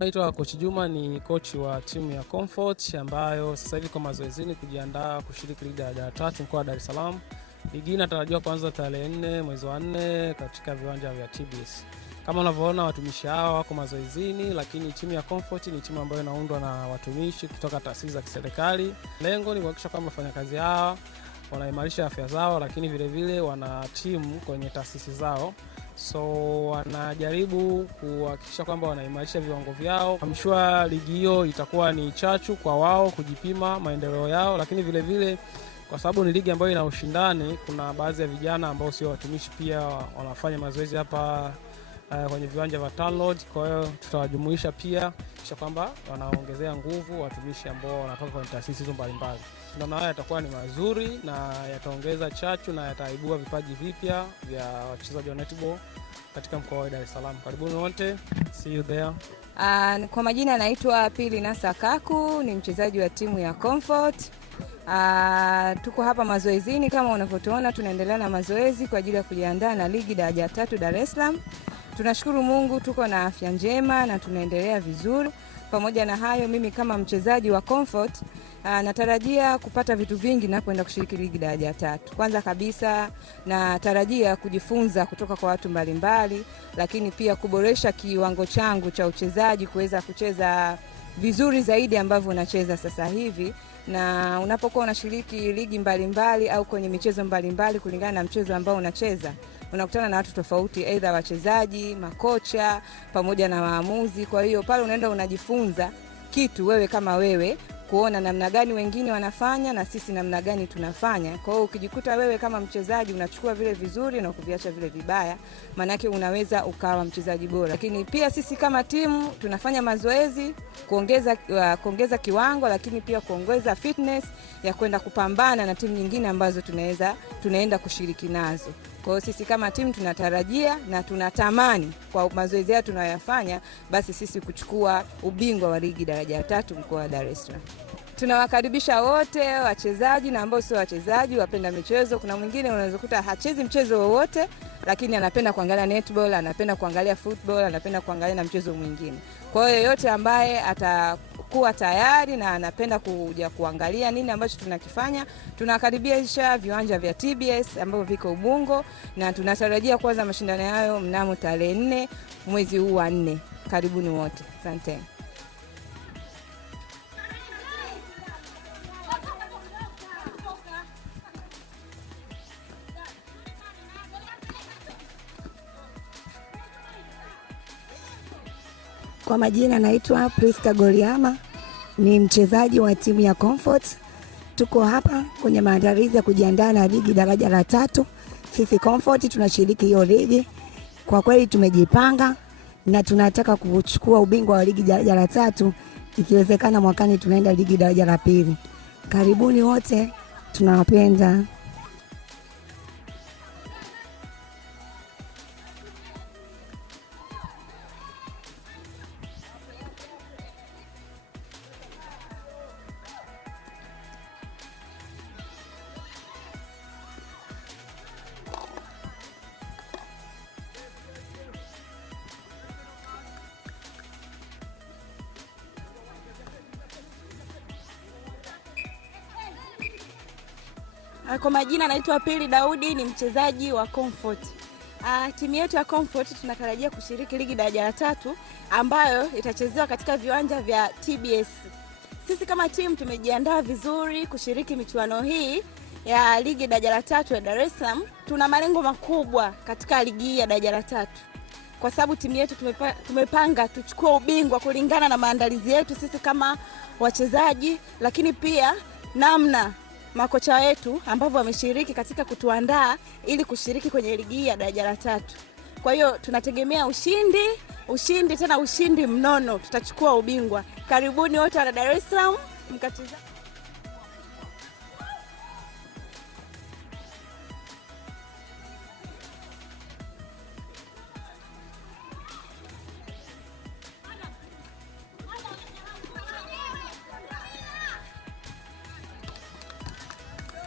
Naitwa Coach Juma, ni coach wa timu ya Comfort ambayo sasa hivi kwa mazoezini kujiandaa kushiriki ligi ya daraja la 3 mkoa wa Dar es Salaam. Ligi inatarajiwa kuanza tarehe 4 mwezi wa 4 katika viwanja vya TBS. Kama unavyoona watumishi hao wako mazoezini, lakini timu ya Comfort ni timu ambayo inaundwa na watumishi kutoka taasisi za kiserikali. Lengo ni kuhakikisha kwamba wafanyakazi hao wanaimarisha afya zao, lakini vile vile wana timu kwenye taasisi zao. So wanajaribu kuhakikisha kwamba wanaimarisha viwango vyao. I'm sure ligi hiyo itakuwa ni chachu kwa wao kujipima maendeleo yao, lakini vile vile kwa sababu ni ligi ambayo ina ushindani, kuna baadhi ya vijana ambao sio watumishi pia wanafanya mazoezi hapa kwenye viwanja vya Tanlod. Kwa hiyo tutawajumuisha pia kisha kwamba wanaongezea nguvu watumishi ambao wanatoka kwenye taasisi hizo mbalimbali. Ndio haya yatakuwa ni mazuri na yataongeza chachu na yataibua vipaji vipya vya wachezaji wa netball katika mkoa wa Dar es Salaam. Karibuni wote. See you there. Kwa majina naitwa Pili Nasa Kaku, ni mchezaji wa timu ya Comfort. Tuko hapa mazoezini kama unavyotuona, tunaendelea na mazoezi kwa ajili ya kujiandaa na ligi daraja la 3 Dar es Salaam. Tunashukuru Mungu tuko na afya njema na tunaendelea vizuri. Pamoja na hayo, mimi kama mchezaji wa Comfort natarajia kupata vitu vingi na kwenda kushiriki ligi daraja la 3. Kwanza kabisa natarajia kujifunza kutoka kwa watu mbalimbali, lakini pia kuboresha kiwango changu cha uchezaji, kuweza kucheza vizuri zaidi ambavyo unacheza sasa hivi. Na unapokuwa unashiriki ligi mbalimbali au kwenye michezo mbalimbali, kulingana na mchezo ambao unacheza, unakutana na watu tofauti, aidha wachezaji, makocha pamoja na waamuzi. Kwa hiyo pale unaenda unajifunza kitu wewe kama wewe, kuona namna gani wengine wanafanya na sisi namna gani tunafanya. Kwa hiyo ukijikuta wewe kama mchezaji unachukua vile vizuri na kuviacha vile vibaya, maana yake unaweza ukawa mchezaji bora. Lakini pia sisi kama timu tunafanya mazoezi kuongeza kiwango, lakini pia kuongeza fitness ya kwenda kupambana na timu nyingine ambazo tunaenda kushiriki nazo. Kwa hiyo sisi kama timu tunatarajia na tunatamani kwa mazoezi yetu tunayofanya, basi sisi kuchukua ubingwa wa ligi daraja la 3 mkoa wa Dar es Salaam. Tunawakaribisha wote wachezaji na ambao sio wachezaji, wapenda michezo. Kuna mwingine unaweza kukuta hachezi mchezo wowote, lakini anapenda kuangalia netball, anapenda kuangalia football, anapenda kuangalia na mchezo mwingine. Kwa hiyo yote ambaye atakuwa tayari na anapenda kuja kuangalia nini ambacho tunakifanya, tunakaribisha viwanja vya TBS ambavyo viko Ubungo, na tunatarajia kuanza mashindano hayo mnamo tarehe 4 mwezi huu wa 4. Karibuni wote. Asante. Kwa majina naitwa Priska Goliama, ni mchezaji wa timu ya Comfort. Tuko hapa kwenye maandalizi ya kujiandaa na ligi daraja la 3. Sisi Comfort tunashiriki hiyo ligi. Kwa kweli tumejipanga na tunataka kuchukua ubingwa wa ligi daraja la 3. Ikiwezekana mwakani tunaenda ligi daraja la 2. Karibuni wote, tunawapenda. Kwa majina naitwa Pili Daudi, ni mchezaji wa Comfort. Timu yetu ya Comfort tunatarajia kushiriki ligi daraja la 3 ambayo itachezewa katika viwanja vya TBS. Sisi kama timu tumejiandaa vizuri kushiriki michuano hii ya ligi daraja la 3 ya Dar es Salaam. Tuna malengo makubwa katika ligi hii ya daraja la 3. Kwa sababu timu yetu tumepanga tuchukue ubingwa kulingana na maandalizi yetu sisi kama wachezaji, lakini pia namna makocha wetu ambao wameshiriki katika kutuandaa ili kushiriki kwenye ligi hii ya daraja la 3. Kwa hiyo tunategemea ushindi tena ushindi mnono, tutachukua ubingwa. Karibuni wote wa Dar es Salaam mkacheza.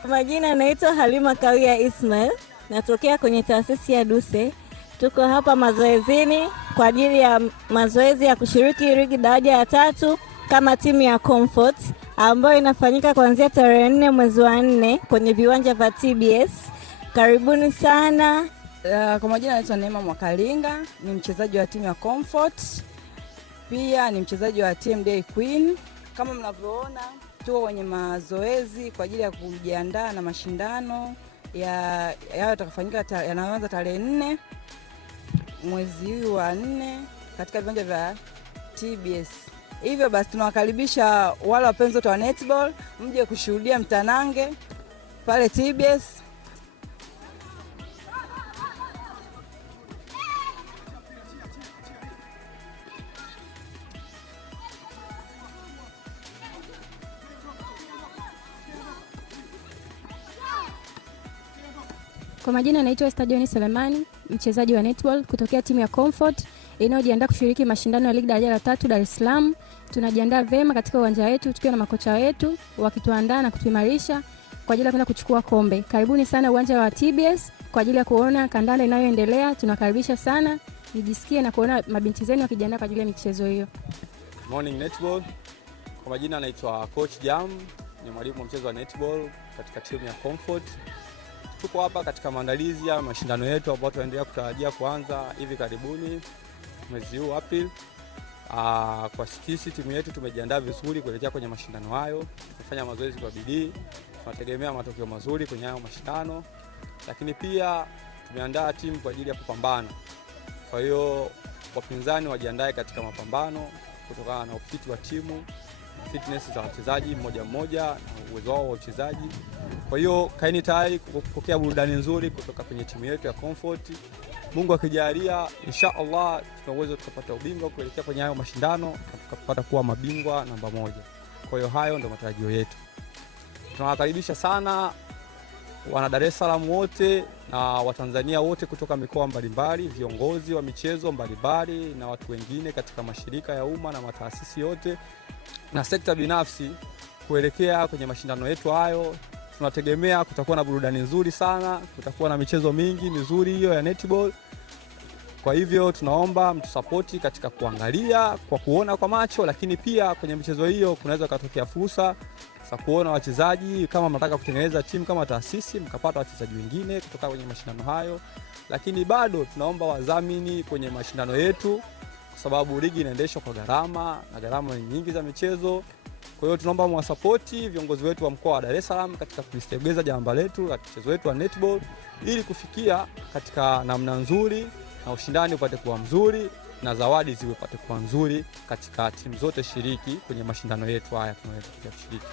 Majina naitwa Halima Kawia Ismail, natokea kwenye taasisi ya Duse. Tuko hapa mazoezini kwa ajili ya mazoezi ya kushiriki ligi daraja ya 3 kama timu ya Comfort ambayo inafanyika kuanzia tarehe 4 mwezi wa 4 kwenye viwanja vya TBS. Karibuni sana. Kwa majina naitwa Neema Mwakalinga, ni mchezaji wa timu ya Comfort. Pia ni mchezaji wa Team Day Queen. Kama mnavyoona, tuko kwenye mazoezi kwa ajili ya kujiandaa na mashindano yatakayofanyika yanaanza tarehe 4 mwezi wa 4 katika viwanja vya TBS. Hivyo basi tunawakaribisha wale wapenzi wote wa netball mje kushuhudia mtanange pale TBS. Kwa majina naitwa Esther John Selemani, mchezaji wa netball kutokea timu ya Comfort inayojiandaa kushiriki mashindano ya ligi daraja la 3 Dar es Salaam. Tunajiandaa vema katika uwanja wetu tukiwa na makocha wetu wakituandaa na kutuimarisha kwa ajili ya kwenda kuchukua kombe. Karibuni sana uwanja wa TBS kwa ajili ya kuona kandanda inayoendelea. Tunakaribisha sana, nijisikie na kuona mabinti zenu wakijiandaa kwa ajili ya michezo hiyo. Morning netball. Kwa majina naitwa Coach Jam, ni mwalimu wa mchezo wa netball katika timu ya Comfort. Tuko hapa katika maandalizi ya mashindano yetu ambayo tunaendelea kutarajia kuanza hivi karibuni mwezi huu April. Kwa sisi timu yetu tumejiandaa vizuri kuelekea kwenye mashindano hayo. Tumefanya mazoezi kwa bidii. Tunategemea matokeo mazuri kwenye hayo mashindano. Lakini pia tumeandaa timu kwa ajili ya kupambana. Kwa hiyo wapinzani wajiandae katika mapambano kutokana na ufiti wa timu, fitness za wachezaji mmoja mmoja na uwezo wao wa uchezaji. Kwa hiyo kaeni tayari kupokea burudani nzuri kutoka kwenye timu yetu ya Comfort. Mungu akijalia, inshallah tunaweza tukapata ubingwa kuelekea kwenye hayo mashindano na tukapata kuwa mabingwa namba 1. Kwa hiyo hayo ndio matarajio yetu. Tunawakaribisha sana wana Dar es Salaam wote na Watanzania wote kutoka mikoa mbalimbali, viongozi wa michezo mbalimbali na watu wengine katika mashirika ya umma na mataasisi yote na sekta binafsi kuelekea kwenye mashindano yetu hayo. Tunategemea kutakuwa na burudani nzuri sana, kutakuwa na michezo mingi mizuri hiyo ya netball. Kwa hivyo tunaomba mtusapoti katika kuangalia, kwa kuona kwa macho, lakini pia kwenye michezo hiyo kunaweza kutokea fursa za kuona wachezaji. Kama mnataka kutengeneza timu kama taasisi, mkapata wachezaji wengine kutoka kwenye mashindano hayo. Lakini bado tunaomba wadhamini kwenye mashindano yetu kwa sababu ligi inaendeshwa kwa gharama na gharama ni nyingi za michezo. Kwa hiyo tunaomba mwasapoti viongozi wetu wa mkoa wa Dar es Salaam katika kulistegeza jambo letu la mchezo wetu wa netball ili kufikia katika namna nzuri na ushindani upate kuwa mzuri na zawadi ziwe upate kuwa nzuri katika timu zote shiriki kwenye mashindano yetu haya tunayokuja kushiriki.